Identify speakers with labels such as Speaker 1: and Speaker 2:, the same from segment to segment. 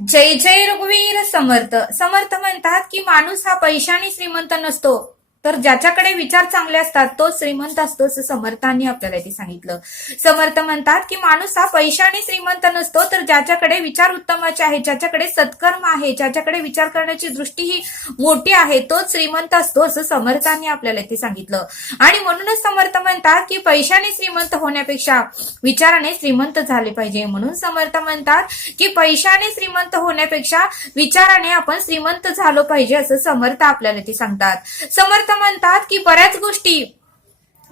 Speaker 1: जय जय रघुवीर समर्थ. समर्थ म्हणतात की माणूस हा पैशाने श्रीमंत नसतो. तर ज्याच्याकडे विचार चांगले असतात तो श्रीमंत असतो असं समर्थांनी आपल्याला इथे सांगितलं. समर्थ म्हणतात की माणूस हा पैशाने श्रीमंत नसतो तर ज्याच्याकडे विचार उत्तमाचे आहे ज्याच्याकडे सत्कर्म आहे ज्याच्याकडे विचार करण्याची दृष्टी ही मोठी आहे तोच श्रीमंत असतो असं समर्थांनी आपल्याला इथे सांगितलं. आणि म्हणूनच समर्थ म्हणतात की पैशाने श्रीमंत होण्यापेक्षा विचाराने श्रीमंत झाले पाहिजे. म्हणून समर्थ म्हणतात की पैशाने श्रीमंत होण्यापेक्षा विचाराने आपण श्रीमंत झालो पाहिजे असं समर्थ आपल्याला ते सांगतात. समर्थ म्हणतात की बऱ्याच गोष्टी.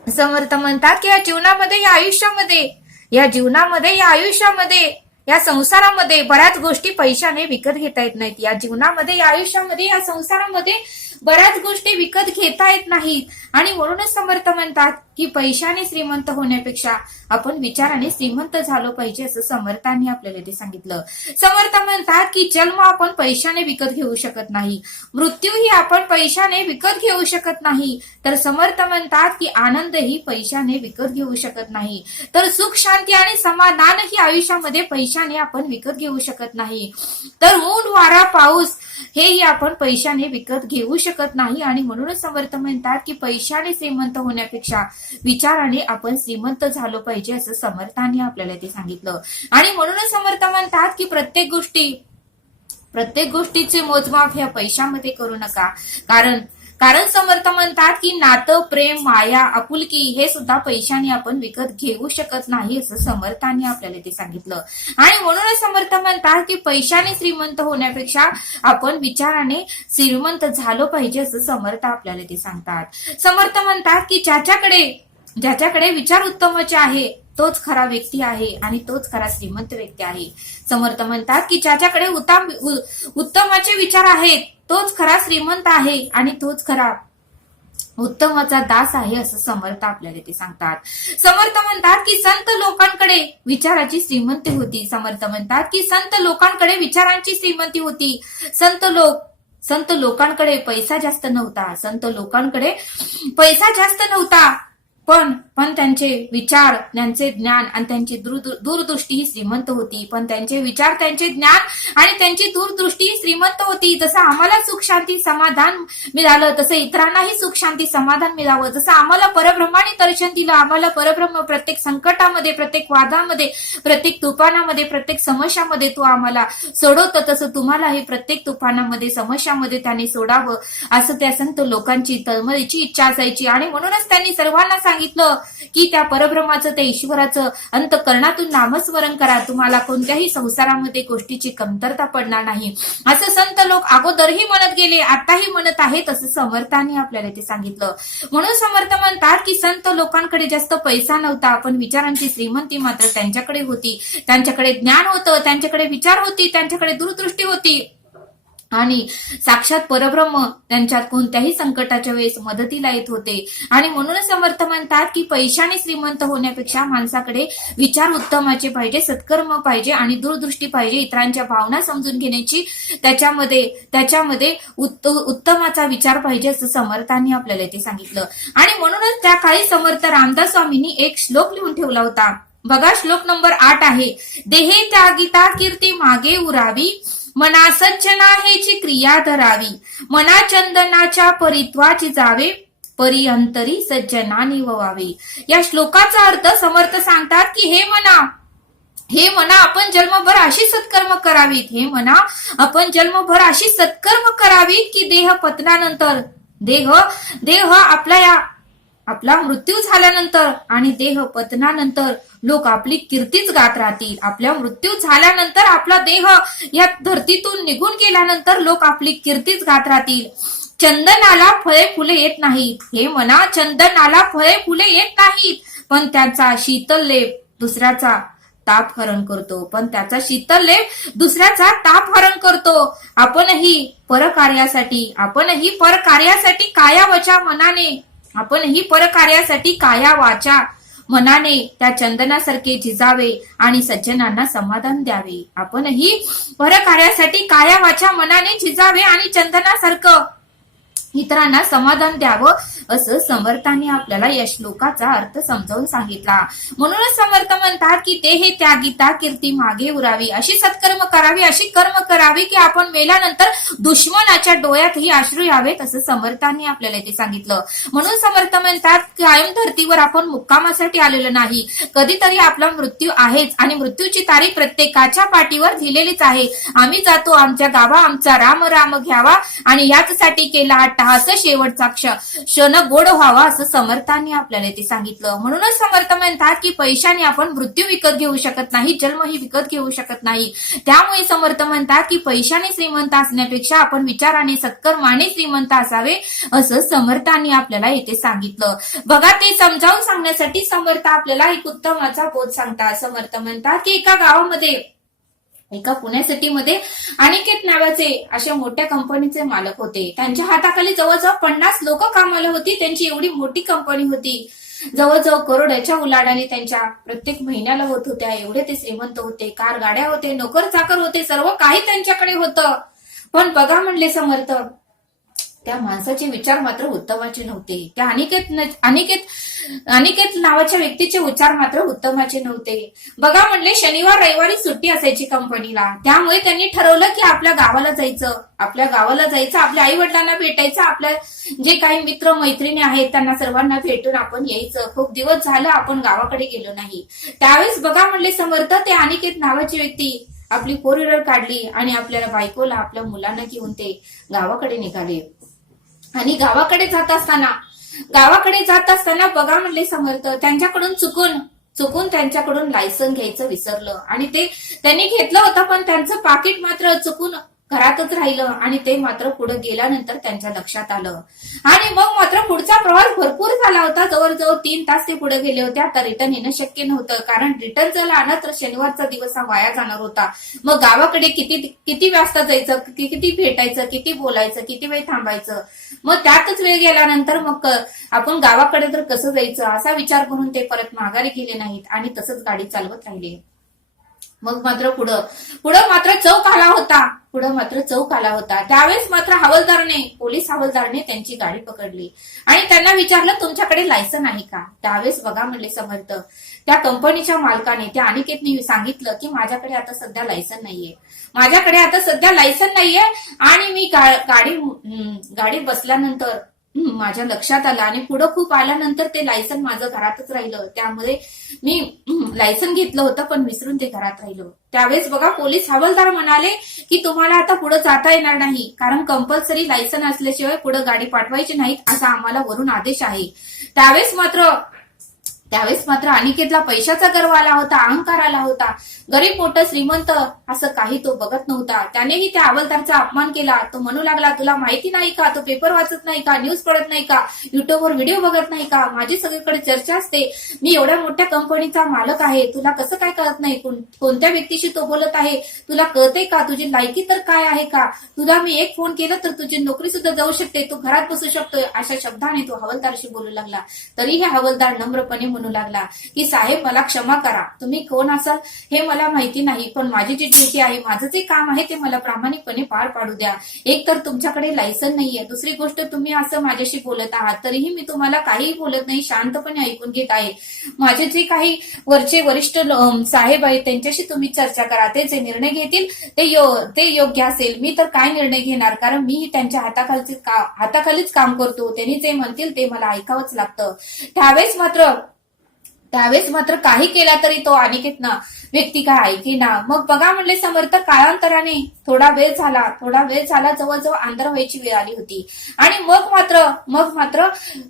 Speaker 1: समर्थ म्हणतात की या जीवनामध्ये या आयुष्यामध्ये या जीवनामध्ये या आयुष्यामध्ये या संसारामध्ये बऱ्याच गोष्टी पैशाने विकत घेता येत नाहीत. या जीवनामध्ये या आयुष्यामध्ये या संसारामध्ये बऱ्याच गोष्टी विकत घेता येत नाहीत. आणि म्हणूनच समर्थ म्हणतात की पैशाने श्रीमंत होण्यापेक्षा आपण विचाराने श्रीमंत झालो पाहिजे असं समर्थांनी आपल्याला ते सांगितलं. समर्थ म्हणतात की जन्म आपण पैशाने विकत घेऊ शकत नाही. मृत्यूही आपण पैशाने विकत घेऊ शकत नाही. तर समर्थ म्हणतात की आनंदही पैशाने विकत घेऊ शकत नाही. तर सुख शांती आणि समाधानही आयुष्यामध्ये पैशाने आपण विकत घेऊ शकत नाही. तर ऊन वारा पाऊस हेही आपण पैशाने विकत घेऊ शकत नाही आणि म्हणूनच समर्थ म्हणतात की पैशाने श्रीमंत होण्यापेक्षा विचाराने आपण श्रीमंत झालो पाहिजे असं समर्थांनी आपल्याला ते सांगितलं. आणि म्हणूनच समर्थ म्हणतात की प्रत्येक गोष्टी प्रत्येक गोष्टीचे मोजमाप ह्या पैशामध्ये करू नका. कारण कारण समर्थ म्हणतात की नातं प्रेम माया आपुलकी हे सुद्धा पैशाने आपण विकत घेऊ शकत नाही असं समर्थांनी आपल्याला ते सांगितलं. आणि म्हणूनच समर्थ म्हणतात की पैशाने श्रीमंत होण्यापेक्षा आपण विचाराने श्रीमंत झालो पाहिजे असं समर्थ आपल्याला ते सांगतात. समर्थ म्हणतात की ज्याच्याकडे ज्याच्याकडे विचार उत्तमचे आहे तोच खरा व्यक्ती आहे आणि तोच खरा श्रीमंत व्यक्ती आहे. समर्थ म्हणतात की ज्याच्याकडे उत्तम उत्तमाचे विचार आहेत तोच खरा श्रीमंत आहे आणि तोच खरा उत्तमाचा दास आहे असं समर्थ आपल्याला ते सांगतात. समर्थ म्हणतात की संत लोकांकडे विचाराची श्रीमंती होती. समर्थ म्हणतात की संत लोकांकडे विचारांची श्रीमंती होती. संत लोक संत लोकांकडे पैसा जास्त नव्हता. संत लोकांकडे पैसा जास्त नव्हता. पण पण त्यांचे विचार त्यांचे ज्ञान आणि त्यांची दूरदृष्टी ही श्रीमंत होती. पण त्यांचे विचार त्यांचे ज्ञान आणि त्यांची दूरदृष्टी ही श्रीमंत होती. जसं आम्हाला सुख शांती समाधान मिळालं तसं इतरांनाही सुख शांती समाधान मिळावं. जसं आम्हाला परब्रह्माने दर्शन दिलं आम्हाला परब्रह्म प्रत्येक संकटामध्ये प्रत्येक वादामध्ये प्रत्येक तुफानामध्ये प्रत्येक समस्यामध्ये तो आम्हाला सोडवतं. तसं तुम्हालाही प्रत्येक तुफानामध्ये समस्यामध्ये त्याने सोडावं असं त्या संत लोकांची तळमळीची इच्छा असायची. आणि म्हणूनच त्यांनी सर्वांना सांगितलं की त्या परब्रह्माचं त्या ईश्वराचं अंतकरणातून नामस्मरण करा. तुम्हाला कोणत्याही संसारामध्ये गोष्टीची कमतरता पडणार नाही. असं संत लोक अगोदरही म्हणत गेले आताही म्हणत आहेत असं समर्थांनी आपल्याला ते सांगितलं. म्हणून समर्थ म्हणतात की संत लोकांकडे जास्त पैसा नव्हता. पण विचारांची श्रीमंती मात्र त्यांच्याकडे होती. त्यांच्याकडे ज्ञान होतं त्यांच्याकडे विचार होती त्यांच्याकडे दूरदृष्टी होती. आणि साक्षात परब्रह्म त्यांच्यात कोणत्याही संकटाच्या वेळेस मदतीला येत होते. आणि म्हणूनच समर्थ म्हणतात की पैशाने श्रीमंत होण्यापेक्षा माणसाकडे विचार उत्तमाचे पाहिजे सत्कर्म पाहिजे आणि दूरदृष्टी पाहिजे इतरांच्या भावना समजून घेण्याची त्याच्यामध्ये त्याच्यामध्ये उत्त- उत्तमाचा विचार पाहिजे असं समर्थांनी आपल्याला ते सांगितलं. आणि म्हणूनच त्या काही समर्थ रामदास स्वामींनी एक श्लोक लिहून ठेवला होता. बघा श्लोक नंबर आठ आहे. देहे त्यागिता कीर्ती मागे उरावी मनासज्जना हेची क्रिया धरावी. मना चंदनाच्या परित्वाची जावे परिअंतरी सज्जना निववावे या श्लोकाचा अर्थ समर्थ सांगतात की हे मना हे मना आपण जन्मभर अशी सत्कर्म करावीत. हे मना आपण जन्मभर अशी सत्कर्म करावीत की देह पतनानंतर. देह देह आपल्या या आपला मृत्यू झाल्यानंतर आणि देह पतनानंतर लोक आपली कीर्तीच गात राहतील. आपल्या मृत्यू झाल्यानंतर आपला देह या धरतीतून निघून गेल्यानंतर लोक आपली कीर्तीच गात राहतील. चंदनाला फळे फुले येत नाहीत. हे म्हणा चंदनाला फळे फुले येत नाहीत. पण त्याचा शीतल लेप दुसऱ्याचा ताप हरण करतो. पण त्याचा शीतल लेप दुसऱ्याचा ताप हरण करतो. आपणही परकार्यासाठी आपणही परकार्यासाठी काया वचा मनाने आपणही परकार्यासाठी काया वाचा. मनाने त्या चंदनासारखे झिजावे आणि सज्जनांना समाधान द्यावे. आपणही परकार्यासाठी काया वाचा मनाने झिजावे आणि चंदनासारखं. इतरांना समाधान द्यावं असं समर्थांनी आपल्याला या श्लोकाचा अर्थ समजावून सांगितला. म्हणूनच समर्थ म्हणतात की ते हे त्यागिता कीर्ती मागे उरावी. अशी सत्कर्म करावी अशी कर्म करावी की आपण मेल्यानंतर दुश्मनाच्या डोळ्यातही आश्रू यावेत असं समर्थांनी आपल्याला इथे सांगितलं. म्हणून समर्थ म्हणतात कायम धर्तीवर आपण मुक्कामासाठी आलेलो नाही. कधीतरी आपला मृत्यू आहेच आणि मृत्यूची तारीख प्रत्येकाच्या पाठीवर लिहिलेलीच आहे. आम्ही जातो आमच्या गावा आमचा राम राम घ्यावा आणि याचसाठी केला अट्टहास शेवटचा क्ष क्षण गोड व्हावा असं समर्थांनी आपल्याला ते सांगितलं. म्हणूनच समर्थ म्हणतात की पैशाने आपण मृत्यू विकत घेऊ शकत नाही जन्मही विकत घेऊ शकत नाही. त्यामुळे समर्थ म्हणतात की पैशाने श्रीमंत असण्यापेक्षा आपण विचाराने सत्कर्माने श्रीमंत असावे असं समर्थांनी आपल्याला इथे सांगितलं. बघा ते समजावून सांगण्यासाठी समर्थ आपल्याला एक उत्तमाचा बोध सांगतात. समर्थ म्हणतात की एका गावामध्ये एका पुणे सिटीमध्ये अनिकेत नावाचे अशा मोठ्या कंपनीचे मालक होते. त्यांच्या हाताखाली जवळजवळ पन्नास लोक कामाला होती. त्यांची एवढी मोठी कंपनी होती. जवळजवळ करोडाच्या उलाढाली त्यांच्या प्रत्येक महिन्याला होत होत्या. एवढे ते श्रीमंत होते. कार गाड्या होते नोकर चाकर होते सर्व काही त्यांच्याकडे होतं. पण बघा म्हणले समर्थ त्या माणसाचे विचार मात्र उत्तमाचे नव्हते. त्या अनिकेत अनिकेत अनिकेत नावाच्या व्यक्तीचे विचार मात्र उत्तमाचे नव्हते. बघा म्हणले शनिवार रविवारी सुट्टी असायची कंपनीला. त्यामुळे त्यांनी ठरवलं की आपल्या गावाला जायचं. आपल्या गावाला जायचं आपल्या आई वडिलांना भेटायचं आपल्या जे काही मित्र मैत्रिणी आहेत त्यांना सर्वांना भेटून आपण यायचं. खूप दिवस झालं आपण गावाकडे गेलो नाही. त्यावेळेस बघा म्हणले समर्थ ते अनिकेत नावाची व्यक्ती आपली फोर व्हीलर काढली आणि आपल्या बायकोला आपल्या मुलांना घेऊन ते गावाकडे निघाले. आणि गावाकडे जात असताना गावाकडे जात असताना बघा म्हणले समर्थ त्यांच्याकडून चुकून चुकून त्यांच्याकडून लायसन घ्यायचं विसरलं. आणि ते त्यांनी घेतलं होतं पण त्यांचं पाकिट मात्र चुकून घरातच राहिलं आणि ते मात्र पुढे गेल्यानंतर त्यांच्या लक्षात आलं. आणि मग मात्र पुढचा प्रवास भरपूर झाला होता. जवळजवळ तीन तास ते पुढे गेले होते. आता रिटर्न येणं शक्य नव्हतं. कारण रिटर्न जर आलं तर शनिवारचा दिवस हा वाया जाणार होता. मग गावाकडे किती किती वाजता जायचं? किती भेटायचं? किती बोलायचं? किती वेळ थांबायचं? मग त्यातच वेळ गेल्यानंतर मग आपण गावाकडे तर कसं जायचं? असा विचार करून ते परत माघारी गेले नाहीत आणि तसंच गाडी चालवत राहिले. मग मात्र पुढं. पुढं मात्र चौक आला होता. पुढं मात्र चौक आला होता. त्यावेळेस मात्र हवालदारने पोलीस हवालदारने त्यांची गाडी पकडली. आणि त्यांना विचारलं तुमच्याकडे लायसन आहे का? त्यावेळेस बघा म्हणले समर्थ. त्या कंपनीच्या मालकाने त्या अनिकेतने सांगितलं की माझ्याकडे आता सध्या लायसन नाहीये. माझ्याकडे आता सध्या लायसन नाहीये आणि मी गाडी गाडी गाडीत बसल्यानंतर माझ्या लक्षात आलं आणि पुढं खूप आल्यानंतर ते लायसन माझं घरातच राहिलं. त्यामुळे मी लायसन घेतलं होतं पण विसरून ते घरात राहिलं. त्यावेळेस बघा पोलीस हवालदार म्हणाले की तुम्हाला आता पुढे जाता येणार नाही कारण कंपल्सरी लायसन असल्याशिवाय पुढे गाडी पाठवायची नाहीत असा आम्हाला वरून आदेश आहे. त्यावेळेस मात्र त्यावेळेस मात्र अनिकेतला पैशाचा गर्व आला होता अहंकार आला होता. गरीब मोठं श्रीमंत असं काही तो बघत नव्हता. त्यानेही त्या हवलदारचा अपमान केला. तो म्हणू लागला तुला माहिती नाही का? तो पेपर वाचत नाही का? न्यूज पडत नाही का? युट्यूबवर व्हिडिओ बघत नाही का? माझी सगळीकडे चर्चा असते. मी एवढ्या मोठ्या कंपनीचा मालक आहे. तुला कसं काय कळत नाही? कोण- कोणत्या व्यक्तीशी तो बोलत आहे? तुला कळते का? तुझी लायकी तर काय आहे का? तुला मी एक फोन केलं तर तुझी नोकरी सुद्धा जाऊ शकते. तू घरात बसू शकतोय. अशा शब्दाने तो हवालदारशी बोलू लागला. तरी हे हवालदार नम्रपणे म्हणू लागला की साहेब मला क्षमा करा. तुम्ही कोण असाल हे मला माहिती नाही पण माझी जी ड्युटी आहे माझं जे काम आहे ते मला प्रामाणिकपणे पार पाडू द्या. एक तर तुमच्याकडे लायसन नाहीये दुसरी गोष्ट तुम्ही असं माझ्याशी बोलत आहात तरीही मी तुम्हाला काहीही बोलत नाही शांतपणे ऐकून घेत आहे. माझे जे काही वरचे वरिष्ठ साहेब आहेत त्यांच्याशी तुम्ही चर्चा करा. ते जे निर्णय घेतील ते यो- ते योग्य असेल. मी तर काय निर्णय घेणार? कारण मी त्यांच्या हाताखालचे का- हाताखालीच काम करतो. त्यांनी जे म्हणतील ते मला ऐकावंच लागतं. त्यावेळेस मात्र त्यावेळेस मात्र काही केला तरी तो अनिकेत ना व्यक्ती काय ऐकेना मग बघा म्हणले समर्थ काळांतराने थोडा वेळ झाला. थोडा वेळ झाला जवळजवळ आंध्र व्हायची वेळ आली होती. आणि मग मात्र मग मात्र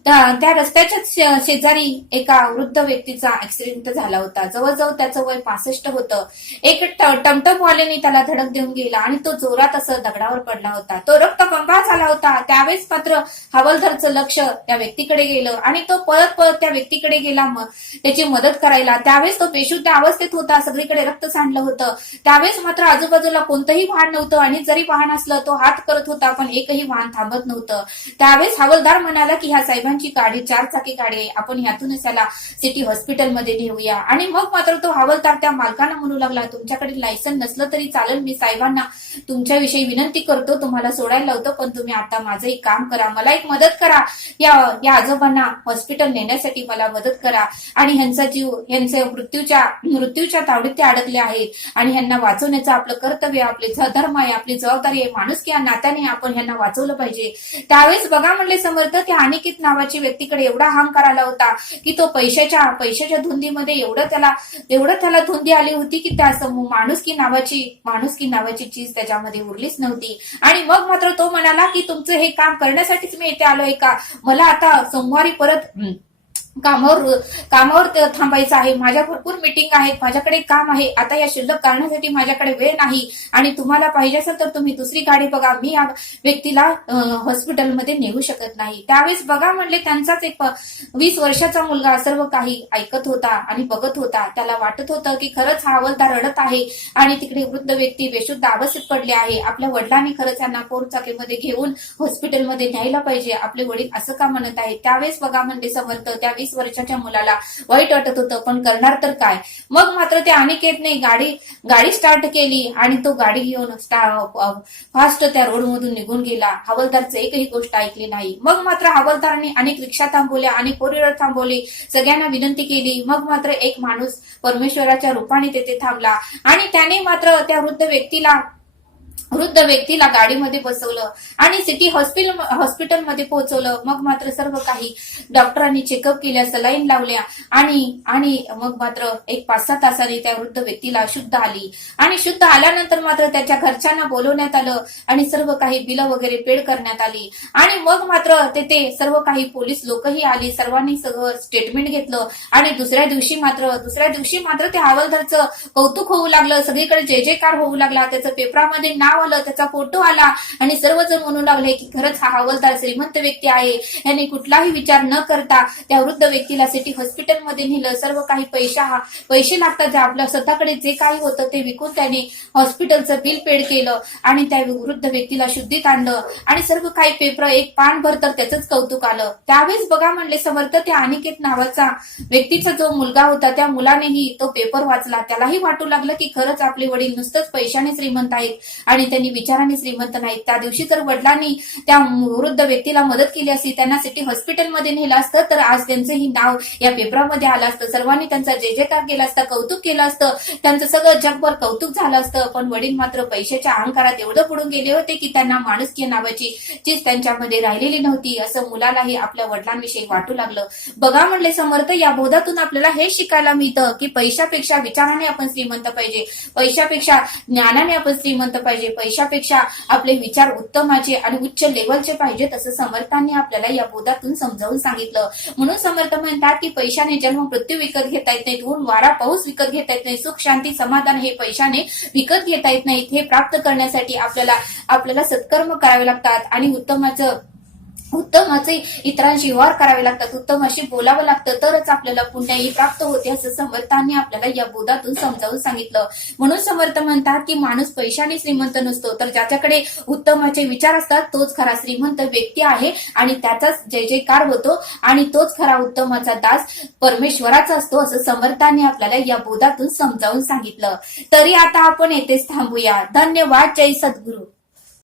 Speaker 1: त्या रस्त्याच्या शेजारी एका वृद्ध व्यक्तीचा ऍक्सिडेंट झाला होता. जवळजवळ त्याचं वय पासष्ट होतं. एक टमटमवाल्याने त्याला धडक देऊन गेला आणि तो जोरात असं दगडावर पडला होता. तो रक्तबंबाळ झाला होता. त्यावेळेस मात्र हवालदारचं लक्ष त्या व्यक्तीकडे गेलं आणि तो परत परत त्या व्यक्तीकडे गेला मग. त्याची मदत करायला. त्यावेळेस तो बेशुद्ध अवस्थेत होता. सगळीकडे रक्त सांडलं होतं. त्यावेळेस मात्र आजूबाजूला कोणतंही वाहन नव्हतं आणि जरी वाहन असलं तो हात करत होता पण एकही वाहन थांबत नव्हतं. त्यावेळेस हवालदार म्हणाला की ह्या साहेबांची गाडी चार चाकी गाडी आहे. आपण ह्यातूनच त्याला सिटी हॉस्पिटलमध्ये नेऊया. आणि मग मात्र तो हवालदार त्या मालकांना म्हणू लागला तुमच्याकडे लायसन नसलं तरी चालेल. मी साहेबांना तुमच्याविषयी विनंती करतो. तुम्हाला सोडायला लावतो पण तुम्ही आता माझं एक काम करा मला एक मदत करा. या या आजोबांना हॉस्पिटल नेण्यासाठी मला मदत करा. आणि ह्यांचा जीव ह्यांचे मृत्यूच्या मृत्यूच्या तावडीत ते अडकले आहेत. आणि ह्यांना वाचवण्याचं आपलं कर्तव्य आपले धर्म आहे आपली जबाबदारी आहे. माणूस या नात्याने आपण ह्यांना वाचवलं पाहिजे. त्यावेळेस बघा म्हणले समर्थ त्या अनिकेत नावाची व्यक्तीकडे एवढा अहंकार आला होता की तो पैशाच्या पैशाच्या धुंदीमध्ये एवढं त्याला एवढं त्याला धुंदी आली होती की त्या समूह माणुसकी नावाची माणुसकी नावाची चीज त्याच्यामध्ये उरलीच नव्हती. आणि मग मात्र तो म्हणाला की तुमचं हे काम करण्यासाठीच मी इथे आलोय का? मला आता सोमवारी परत कामावर कामावर थांबायचं आहे. माझ्या भरपूर मीटिंग आहेत. माझ्याकडे काम आहे. आता या शिल्लक करण्यासाठी माझ्याकडे वेळ नाही. आणि तुम्हाला पाहिजे असेल तर तुम्ही दुसरी गाडी बघा. मी या व्यक्तीला हॉस्पिटलमध्ये नेऊ शकत नाही. त्यावेळेस बघा म्हणले त्यांचाच एक वीस वर्षाचा मुलगा सर्व काही ऐकत होता आणि बघत होता. त्याला वाटत होतं की खरंच हा हवालदार रडत आहे आणि तिकडे वृद्ध व्यक्ती बेशुद्ध अवस्थेत पडले आहे. आपल्या वडिलांनी खरंच त्यांना पोरचाकीमध्ये घेऊन हॉस्पिटलमध्ये न्यायला पाहिजे. आपले वडील असं का म्हणत आहेत? त्यावेळेस बघा म्हणले समर्थ त्या वीस वर्षाच्या मुलाला वाईट वाटत होतं पण करणार तर काय? मग मात्र त्या अनिकेतने गाडी गाडी स्टार्ट केली आणि तो गाडी घेऊन फास्ट त्या रोडमधून निघून गेला. हवलदारचं एकही गोष्ट ऐकली नाही. मग मात्र हवलदारांनी अनेक रिक्षा थांबवल्या अनेक फोर व्हीलर थांबवली. सगळ्यांना विनंती केली. मग मात्र एक माणूस परमेश्वराच्या रूपाने तेथे थांबला. आणि त्याने मात्र त्या वृद्ध व्यक्तीला वृद्ध व्यक्तीला गाडीमध्ये बसवलं आणि सिटी हॉस्पिटल हॉस्पिटलमध्ये पोहोचवलं. मग मात्र सर्व काही डॉक्टरांनी चेकअप केल्या सलाईन लावल्या आणि आणि मग मात्र एक पाच सहा तासाने त्या वृद्ध व्यक्तीला शुद्ध आली. आणि शुद्ध आल्यानंतर मात्र त्याच्या घरच्यांना बोलवण्यात आलं आणि सर्व काही बिलं वगैरे पेड करण्यात आली. आणि मग मात्र तेथे सर्व काही पोलीस लोकही आली. सर्वांनी सगळं स्टेटमेंट घेतलं आणि दुसऱ्या दिवशी मात्र दुसऱ्या दिवशी मात्र ते हवालदारचं कौतुक होऊ लागलं. सगळीकडे जे जेकार होऊ लागला. त्याचं पेपरामध्ये नाव आलं त्याचा फोटो आला आणि सर्वजण म्हणू लागले की खरंच हा हवालदार श्रीमंत व्यक्ती आहे. याने कुठलाही विचार न करता त्या वृद्ध व्यक्तीला सिटी हॉस्पिटलमध्ये नेलं. सर्व काही पैसा हा पैसे लागतात जे आपल्या स्वतःकडे जे काही होतं ते विकून त्याने हॉस्पिटलचं बिल पेड केलं आणि त्या वृद्ध व्यक्तीला शुद्धीत आणलं. आणि सर्व काही पेपर एक पान भर तर त्याचंच कौतुक आलं. त्यावेळेस बघा म्हणले समर्थ त्या अनिकेत नावाचा व्यक्तीचा जो मुलगा होता त्या मुलानेही तो पेपर वाचला. त्यालाही वाटू लागलं की खरंच आपले वडील नुसतंच पैशाने श्रीमंत आहेत आणि त्यांनी विचाराने श्रीमंत नाहीत. त्या दिवशी जर वडिलांनी त्या वृद्ध व्यक्तीला मदत केली असती. त्यांना सिटी हॉस्पिटलमध्ये नेलं असतं. तर आज त्यांचंही नाव या पेपरामध्ये आलं असतं. सर्वांनी त्यांचा जे जयकार केला असता कौतुक केलं असतं. त्यांचं सगळं जगभर कौतुक झालं असतं. पण वडील मात्र पैशाच्या अहंकारात एवढं पडून गेले होते की त्यांना माणुसकी नावाची चीज त्यांच्यामध्ये राहिलेली नव्हती. असं मुलालाही आपल्या वडिलांविषयी वाटू लागलं. बघा म्हणले समर्थ या बोधातून आपल्याला हे शिकायला मिळतं की पैशापेक्षा विचाराने आपण श्रीमंत पाहिजे. पैशापेक्षा ज्ञानाने आपण श्रीमंत पाहिजे. पैशापेक्षा आपले विचार उत्तमाचे आणि उच्च लेवलचे पाहिजेत असं समर्थांनी आपल्याला या बोधातून समजावून सांगितलं. म्हणून समर्थ म्हणतात की पैशाने जन्म मृत्यू विकत घेता येत नाहीत ऊन वारा पाऊस विकत घेता येत नाही सुख शांती समाधान हे पैशाने विकत घेता येत नाहीत हे प्राप्त करण्यासाठी आपल्याला आपल्याला सत्कर्म करावे लागतात आणि उत्तमाचं उत्तमाचे इतरांशी व्यवहार करावे लागतात. उत्तमाशी बोलावं लागतं. तरच आपल्याला पुण्याही प्राप्त होते असं समर्थांनी आपल्याला या बोधातून समजावून सांगितलं. म्हणून समर्थ म्हणतात की माणूस पैशाने श्रीमंत नसतो. तर ज्याच्याकडे उत्तमाचे विचार असतात तोच खरा श्रीमंत व्यक्ती आहे आणि त्याचाच जय जयकार होतो आणि तोच खरा उत्तमाचा दास परमेश्वराचा असतो असं समर्थांनी आपल्याला या बोधातून समजावून सांगितलं. तरी आता आपण येथेच थांबूया. धन्यवाद. जय सद्गुरू.